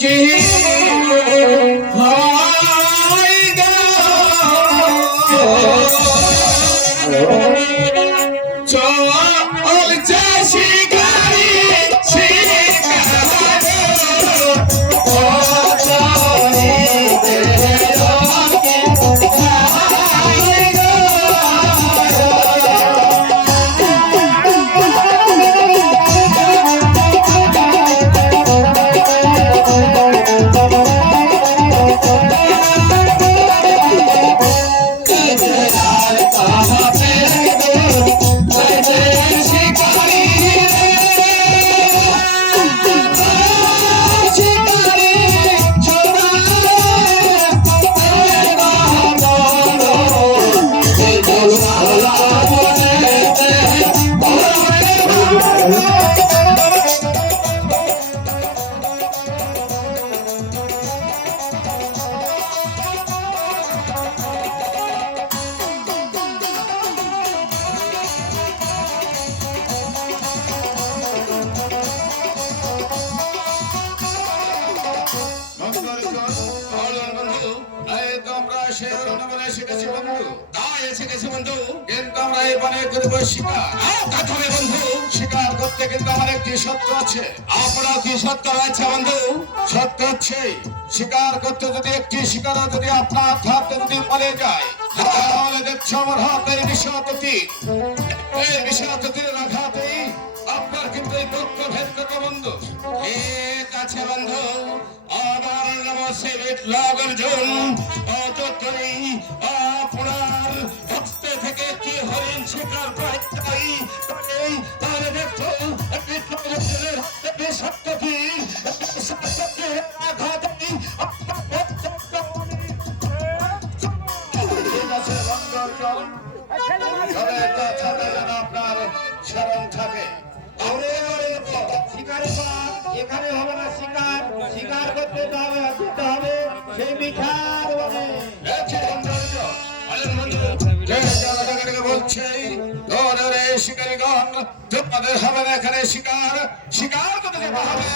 কি হয় গো চলছে শিকারি শিকারি শিকার করতে কিন্তু আমার একটি সত্য আছে। আপনার কি সত্য রয়েছে বন্ধু? সত্য হচ্ছে শিকার করতে যদি একটি শিকার যদি আপনার হাতে যদি পালিয়ে যায় তাহলে দেখছো আমার হাতের বিষাদতি এই বিষাদতির আঘাতেই আপনার কিন্তু এই পক্ষ ভেদ করবে বন্ধু। ঠিক আছে বন্ধু, আমার নাম সিরিট লাগর্জুন অযত্নী আপনার হস্তে থেকে একটি হরিণ শিকার পাই তাহলে দেখছো একটি সত্যতির আঘাতেই আপনার স্মরণ থাকে। এখানে হবে না শিকার, শিকার করতে হবে সেই মিঠার বলছে শিকারীগণ তোমাদের হবে না এখানে শিকার, শিকার করতে যেতে হবে।